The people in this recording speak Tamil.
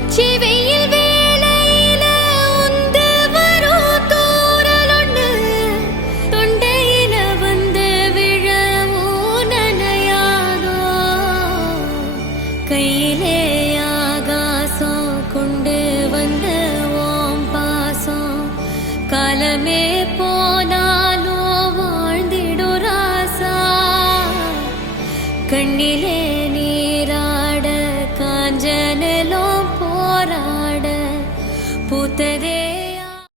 உச்சி வெயில் வேளையில உந்து வரும் தூறலொண்டு தொண்டையில வந்து விழவும் நனையாதோ கையிலே ஆகாசம் கொண்டு வந்த ஓம் பாசம் காலமே போனாலும் வாழ்ந்திடு ராசா கண்ணிலே நீராட காஞ்சனலோ போராட பூத்ததே